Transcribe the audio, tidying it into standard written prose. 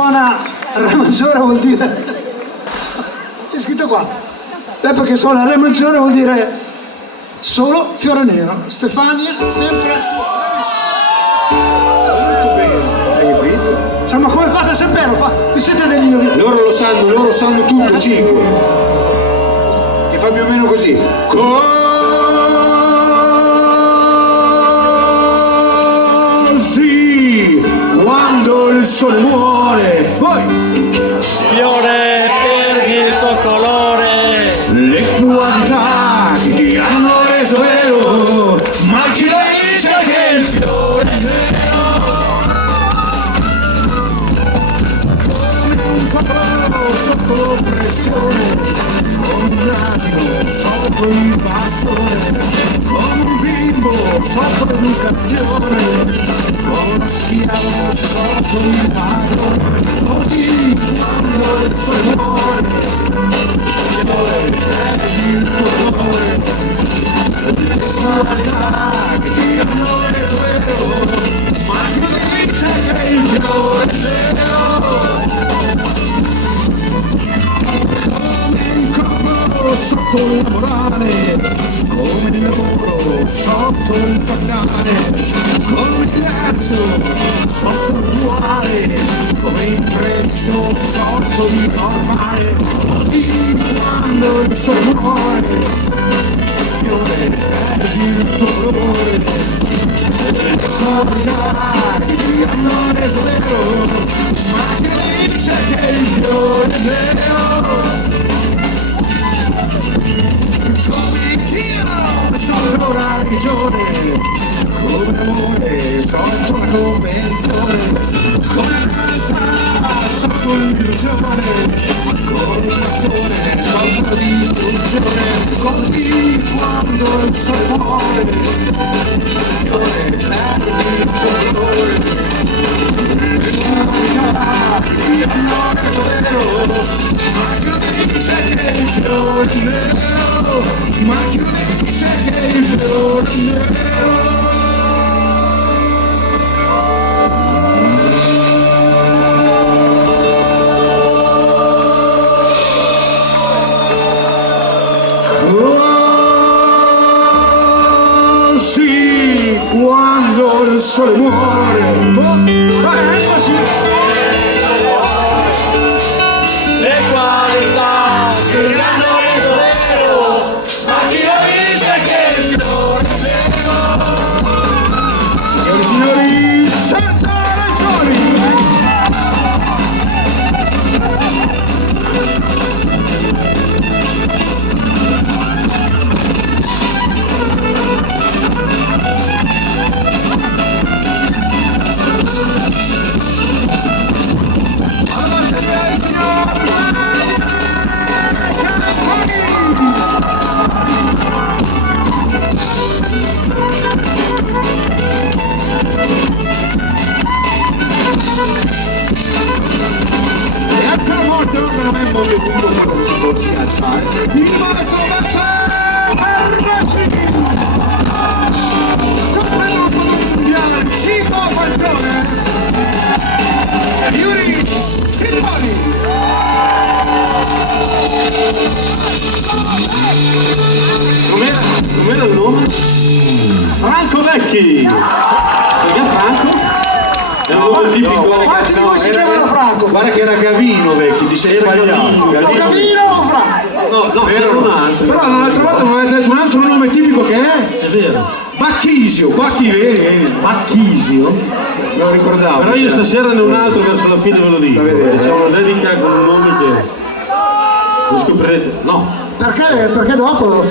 Suona Re maggiore vuol dire, c'è scritto qua, Beppe che suona Re maggiore vuol dire solo fiore nero. Stefania sempre Molto bene, hai capito? cioè, ma come fate a saperlo? Ti siete degli Loro sanno tutto, sì. Che fa più o meno così. Così, quando il sole muore, poi Fiore, perdi il tuo colore, le qualità che ti hanno reso vero, ma chi lo dice che il fiore è vero? Come un popolo sotto pressione, come un asino sotto il bastone, come un bimbo sotto l'educazione, come uno schiavo sotto il padrone. Così quando il sole muore, fiore, perdi il tuo colore, le qualità che ti hanno reso vero, ma chi lo dice che il fiore è vero? Come il corpo sotto la morale, come il lavoro sotto il cardane, come il diverso sotto l'uguale, come il presto sotto il normale. Così quando il sole muore, fiore, perdi il tuo colore, le qualità che ti hanno reso vero, ma che dice che il fiore è vero? Come Dio sotto la religione, come l'amore sotto la convenzione, come la realtà sotto l'illusione, come il trattore sotto la distruzione. Così quando il sole muore, fiore, perdi il tuo colore, le qualità che ti hanno reso vero, ma che lo dice che il fiore è vero, ma che lo dice che il fiore è vero. Così quando il sole muore, così. le qualità che ti hanno reso vero, ma chi lo dice che il fiore è vero? Signori e signori, Sergio Reggiani! Alla batteria il signor e anche la morte non è un motivo per non si può schiacciare. Il maestro Beppe Armati! Campione mondiale, psicofazione! Yuri Silvani! Com'era il nome? Franco Vecchi! Perché Franco? È un nome tipico. Quanti di voi si chiamano Franco? Guarda che era Gavino, Vecchi, ti sei sbagliato. Gavino o Franco? No, c'era un altro. Però l'altra volta mi avete detto un altro nome tipico che è È vero. Bacchisio, Bacchisio? me lo ricordavo. Però io stasera ne ho un altro verso la fine ve lo dico. Da vedere. C'è una dedica con un nome che lo scoprirete. No. Perché dopo